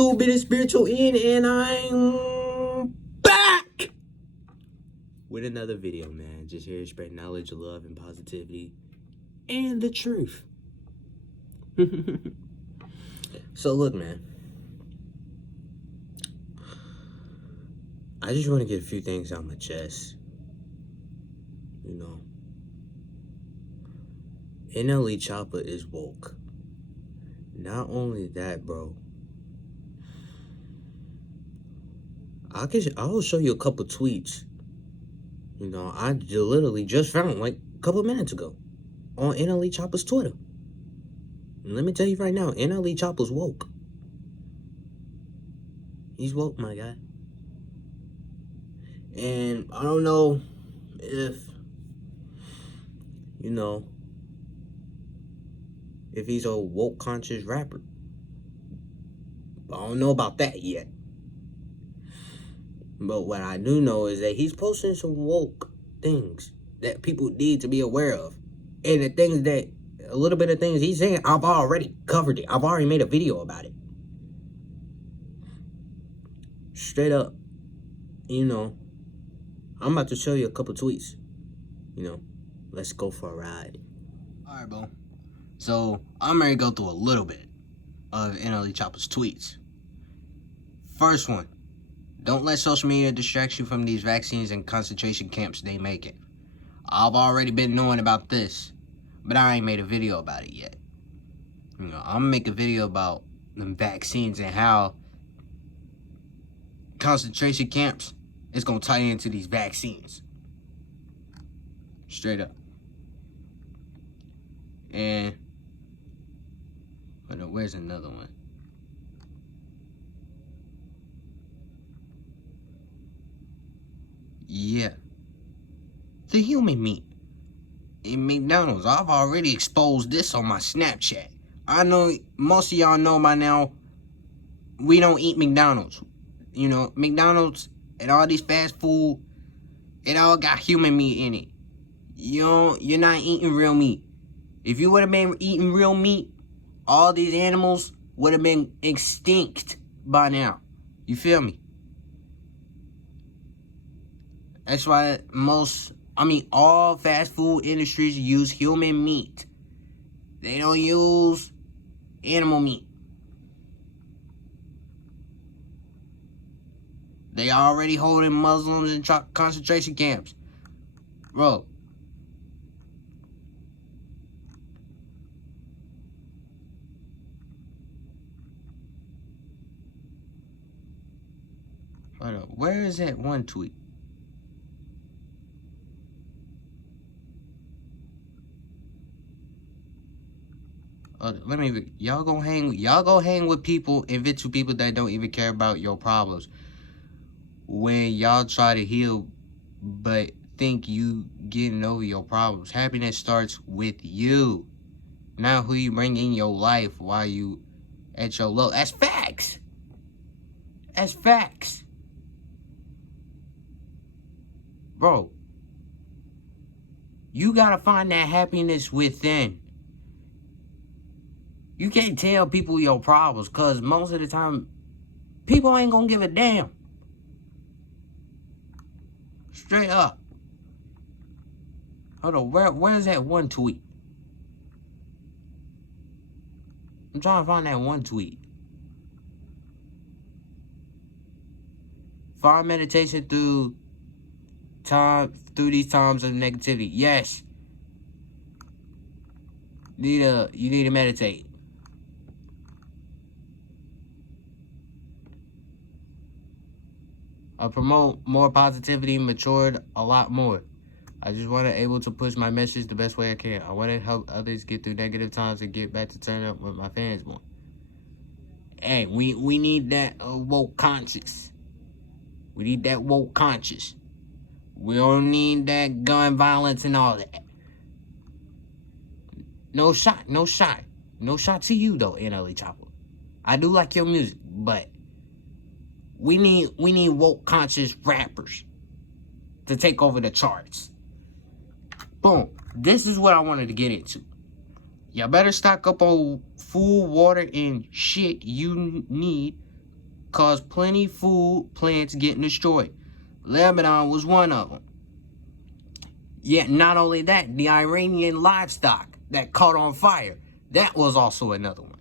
YouTube, it is Spiritual In, and I'm back with another video, man. Just here to spread knowledge, love, and positivity, and the truth. So look, man, I just want to get a few things out my chest. You know, NLE Choppa is woke. Not only that, bro, I'll show you a couple tweets. You know, I literally just found like a couple minutes ago on NLE Choppa's Twitter. And let me tell you right now, NLE Choppa's woke. He's woke, my guy. And I don't know if, you know, if he's a woke conscious rapper. I don't know about that yet. But what I do know is that he's posting some woke things that people need to be aware of. And the things that, a little bit of things he's saying, I've already covered it. I've already made a video about it. Straight up, you know, I'm about to show you a couple tweets. You know, let's go for a ride. Alright, bro. So, I'm ready to go through a little bit of NLE Choppa's tweets. First one. Don't let social media distract you from these vaccines and concentration camps they make it. I've already been knowing about this, but I ain't made a video about it yet. You know, I'm gonna make a video about the vaccines and how concentration camps is gonna tie into these vaccines. Straight up. And where's another one? Yeah. The human meat in McDonald's. I've already exposed this on my Snapchat. I know most of y'all know by now we don't eat McDonald's. You know, McDonald's and all these fast food, it all got human meat in it. You're not eating real meat. If you would have been eating real meat, all these animals would have been extinct by now. You feel me? That's why all fast food industries use human meat. They don't use animal meat. They already holding Muslims in concentration camps. Bro. Hold up. Where is that one tweet? Y'all go hang with people and vent to people that don't even care about your problems. When y'all try to heal, but think you getting over your problems. Happiness starts with you. Not who you bring in your life while you at your low. That's facts. That's facts. Bro, you gotta find that happiness within. You can't tell people your problems, because most of the time, people ain't gonna give a damn. Straight up. Hold on, where's that one tweet? I'm trying to find that one tweet. Find meditation through these times of negativity. Yes. You need to meditate. I promote more positivity, matured a lot more. I just want to able to push my message the best way I can. I want to help others get through negative times and get back to turn up with my fans more. Hey, we need that woke conscious. We need that woke conscious. We don't need that gun violence and all that. No shot to you though, NLE Choppa. I do like your music, but we need woke conscious rappers to take over the charts. Boom. This is what I wanted to get into. Y'all better stock up on food, water, and shit you need caused plenty food plants getting destroyed. Lebanon was one of them. Yet not only that, the Iranian livestock that caught on fire, that was also another one.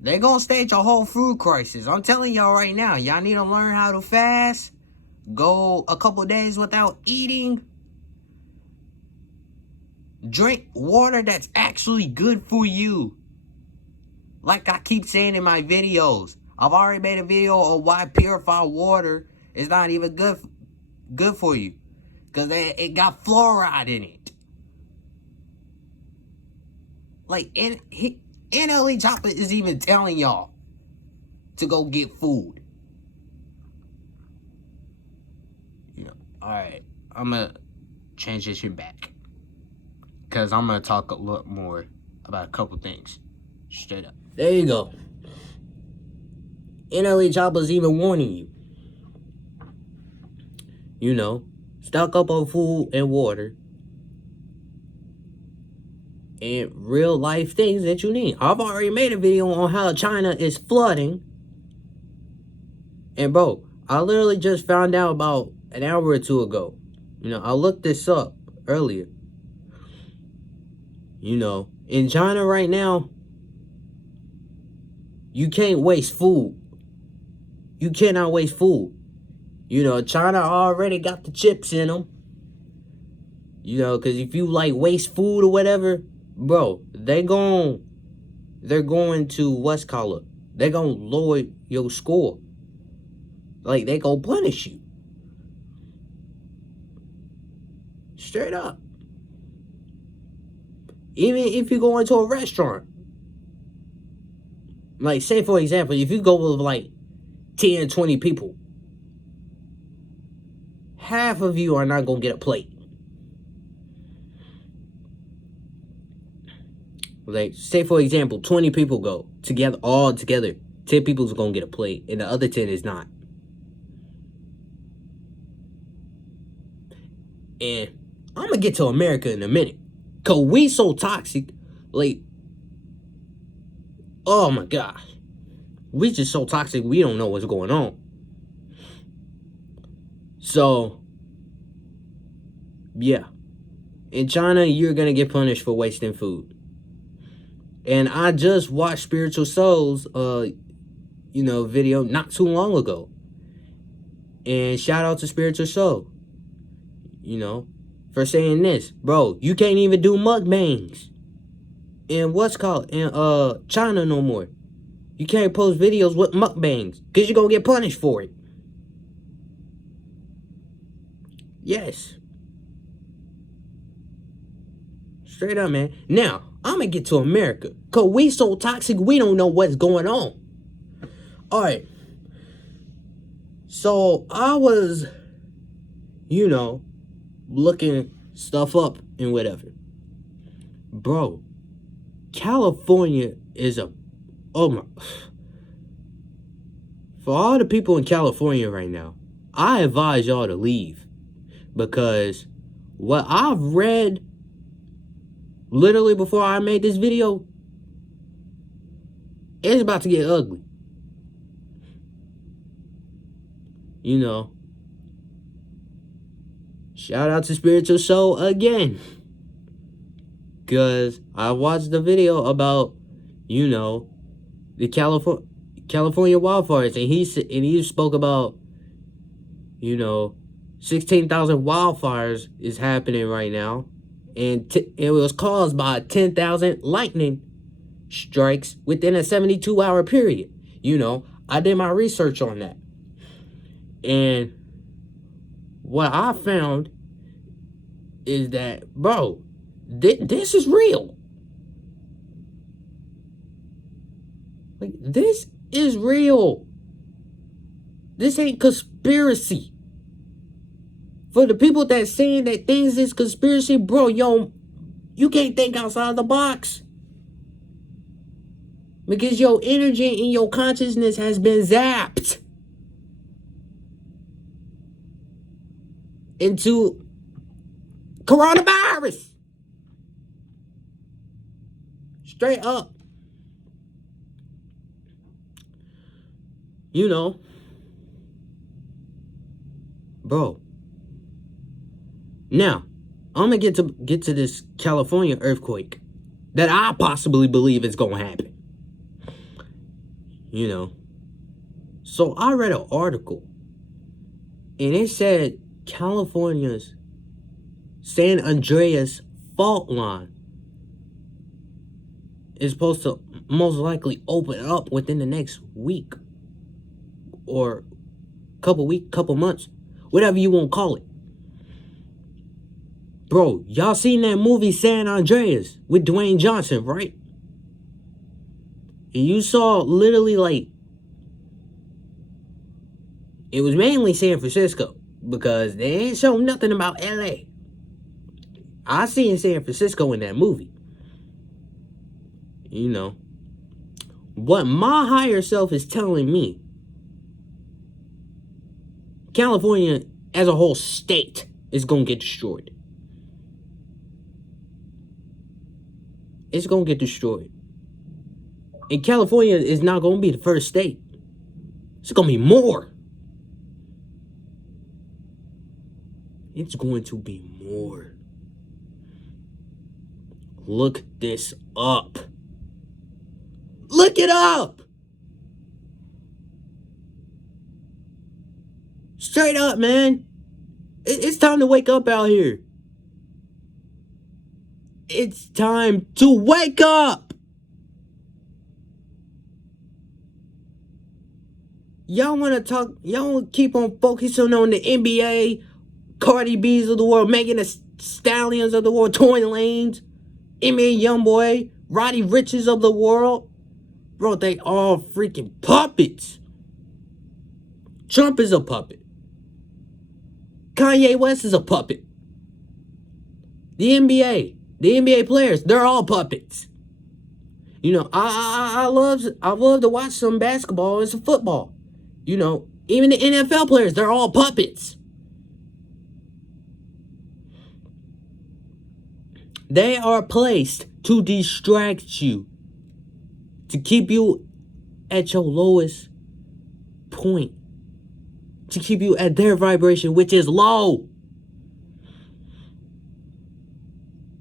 They're gonna stage a whole food crisis. I'm telling y'all right now, y'all need to learn how to fast. Go a couple days without eating. Drink water that's actually good for you. Like I keep saying in my videos, I've already made a video of why purified water is not even good for you. Because it got fluoride in it. Like, NLE Choppa is even telling y'all to go get food. You know, alright. I'm going to transition back. Because I'm going to talk a lot more about a couple things. Straight up. There you go. NLE Choppa's even warning you. You know, stock up on food and water. And real life things that you need. I've already made a video on how China is flooding. And bro, I literally just found out about an hour or two ago. You know, I looked this up earlier. You know, in China right now, you can't waste food. You cannot waste food. You know, China already got the chips in them. You know, because if you like waste food or whatever, bro, they're going to, what's called it? They're going to lower your score. Like, they going to punish you. Straight up. Even if you go into a restaurant. Like, say, for example, if you go with, like, 10, 20 people, half of you are not going to get a plate. Like, say, for example, 20 people go together, all together. 10 people is going to get a plate, and the other 10 is not. And I'm going to get to America in a minute. Because we so toxic. Like, oh my gosh. We just so toxic, we don't know what's going on. So, yeah. In China, you're going to get punished for wasting food. And I just watched Spiritual Souls, you know, video not too long ago. And shout out to Spiritual Soul. You know, for saying this. Bro, you can't even do mukbangs. In China no more. You can't post videos with mukbangs. Because you're going to get punished for it. Yes. Straight up, man. Now, I'm going to get to America. Because we so toxic, we don't know what's going on. Alright. So, I was, you know, looking stuff up and whatever. Bro, California is oh my. For all the people in California right now, I advise y'all to leave. Because what I've read literally before I made this video, it's about to get ugly. You know. Shout out to Spiritual Soul again. Because I watched the video about, you know, the California wildfires. And he spoke about, you know, 16,000 wildfires is happening right now. And it was caused by 10,000 lightning strikes within a 72-hour period. You know, I did my research on that. And what I found is that, bro, this is real. Like, this is real. This ain't conspiracy. For the people that saying that things is conspiracy, bro, you can't think outside the box. Because your energy and your consciousness has been zapped into coronavirus. Straight up. You know, bro. Now, I'm gonna get to this California earthquake that I possibly believe is gonna happen. You know. So I read an article and it said California's San Andreas fault line is supposed to most likely open up within the next week or couple months, whatever you want to call it. Bro, y'all seen that movie San Andreas with Dwayne Johnson, right? And you saw literally like, it was mainly San Francisco because they ain't shown nothing about NLE. I seen San Francisco in that movie. You know, what my higher self is telling me, California as a whole state is gonna get destroyed. It's gonna get destroyed. And California is not gonna be the first state. It's gonna be more. It's going to be more. Look this up. Look it up. Straight up, man. It's time to wake up out here. It's time to wake up. Y'all want to keep on focusing on the NBA, Cardi B's of the world, Megan the Stallions of the world, Tory Lanez, NBA Youngboy, Roddy Riches of the world. Bro, they all freaking puppets. Trump is a puppet. Kanye West is a puppet. The NBA players, they're all puppets. You know, I love to watch some basketball and some football. You know, even the NFL players, they're all puppets. They are placed to distract you, to keep you at your lowest point, to keep you at their vibration, which is low.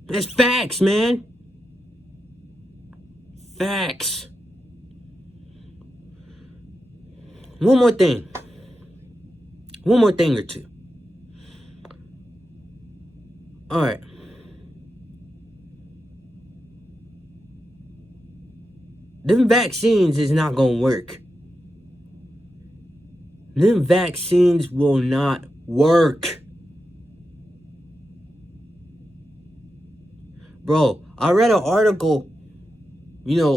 That's facts, man. Facts. One more thing or two. All right. Them vaccines is not gonna work. Them vaccines will not work. Bro, I read an article, you know,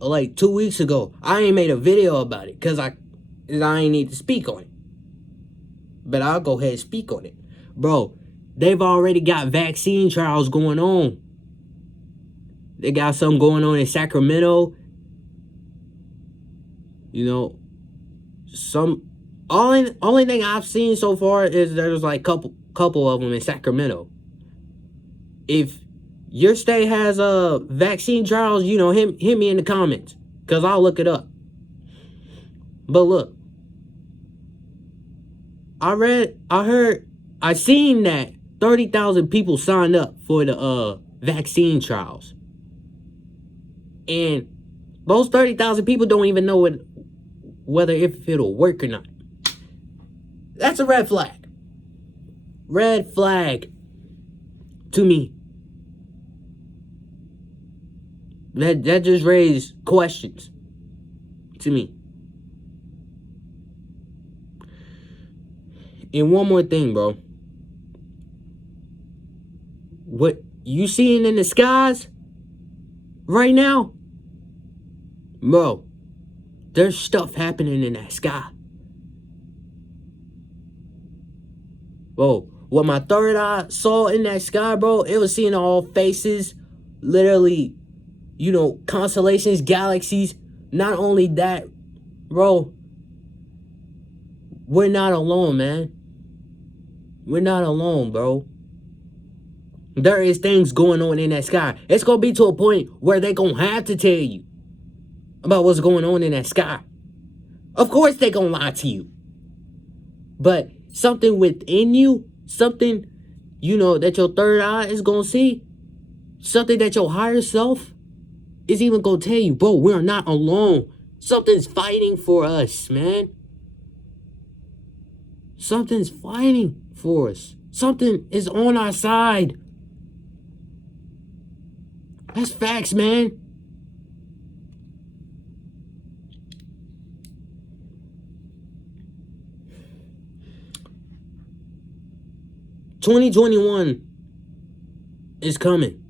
like 2 weeks ago. I ain't made a video about it because I ain't need to speak on it. But I'll go ahead and speak on it. Bro, they've already got vaccine trials going on. They got something going on in Sacramento. You know, only thing I've seen so far is there's like couple of them in Sacramento. If your state has vaccine trials, you know, hit me in the comments, because I'll look it up. But look, I seen that 30,000 people signed up for the vaccine trials. And those 30,000 people don't even know whether if it'll work or not. That's a red flag. Red flag to me. That just raised questions to me. And one more thing, bro. What you seeing in the skies right now? Bro, there's stuff happening in that sky. Bro, what my third eye saw in that sky, bro, it was seeing all faces, literally, you know, constellations, galaxies. Not only that, bro, we're not alone, man. We're not alone, bro. There is things going on in that sky. It's going to be to a point where they're going to have to tell you about what's going on in that sky. Of course they gonna lie to you. But something within you, something, you know, that your third eye is gonna see, something that your higher self is even gonna tell you, bro, we're not alone. Something's fighting for us, man. Something's fighting for us. Something is on our side. That's facts, man. "2021 is coming.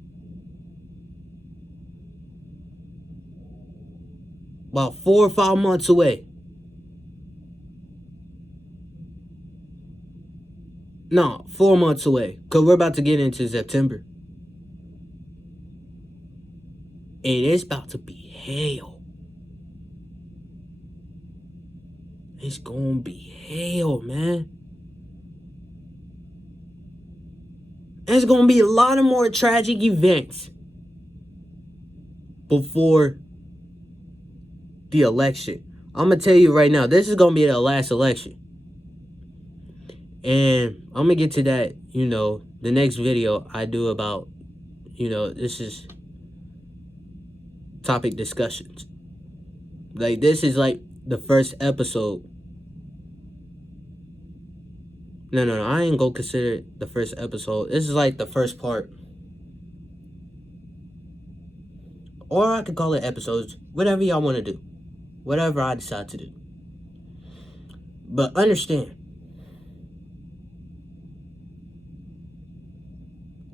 About 4 or 5 months away. No, 4 months away. Because we're about to get into September. And it's about to be hell. It's gonna be hell, man. There's gonna be a lot of more tragic events before the election. I'm gonna tell you right now, this is gonna be the last election. And I'm gonna get to that, you know, the next video I do about, you know, this is topic discussions. Like, this is like the first episode. No, I ain't gonna consider it the first episode. This is like the first part. Or I could call it episodes. Whatever y'all want to do. Whatever I decide to do. But understand,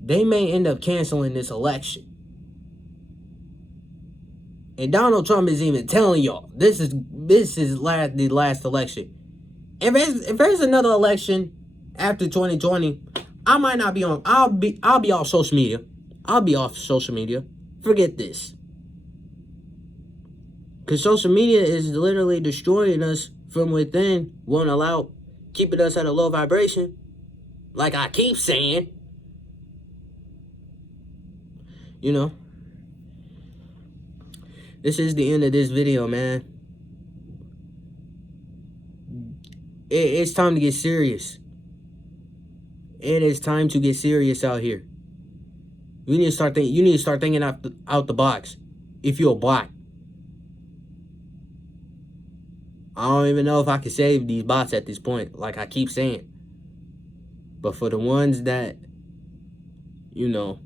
they may end up canceling this election. And Donald Trump is even telling y'all, this is the last election. If there's another election after 2020, I might not be on. I'll be off social media. I'll be off social media. Forget this. Because social media is literally destroying us from within. Won't allow, keeping us at a low vibration. Like I keep saying. You know. This is the end of this video, man. It's time to get serious. It is time to get serious out here. You need to start thinking out the box. If you're black. I don't even know if I can save these bots at this point, like I keep saying. But for the ones that, you know,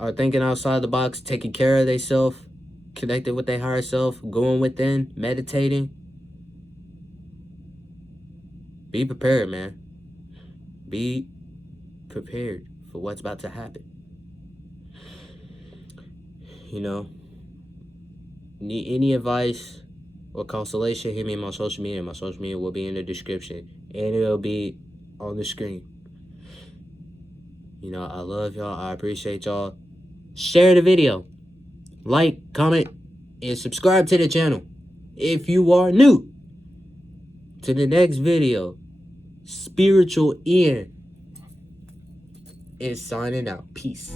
are thinking outside the box, taking care of themselves, connected with their higher self, going within, meditating, be prepared, man. Be prepared for what's about to happen. You know, need any advice or consolation, hit me on my social media. My social media will be in the description, and it'll be on the screen. You know, I love y'all. I appreciate y'all. Share the video. Like, comment, and subscribe to the channel if you are new. To the next video, Spiritual Ian is signing out. Peace.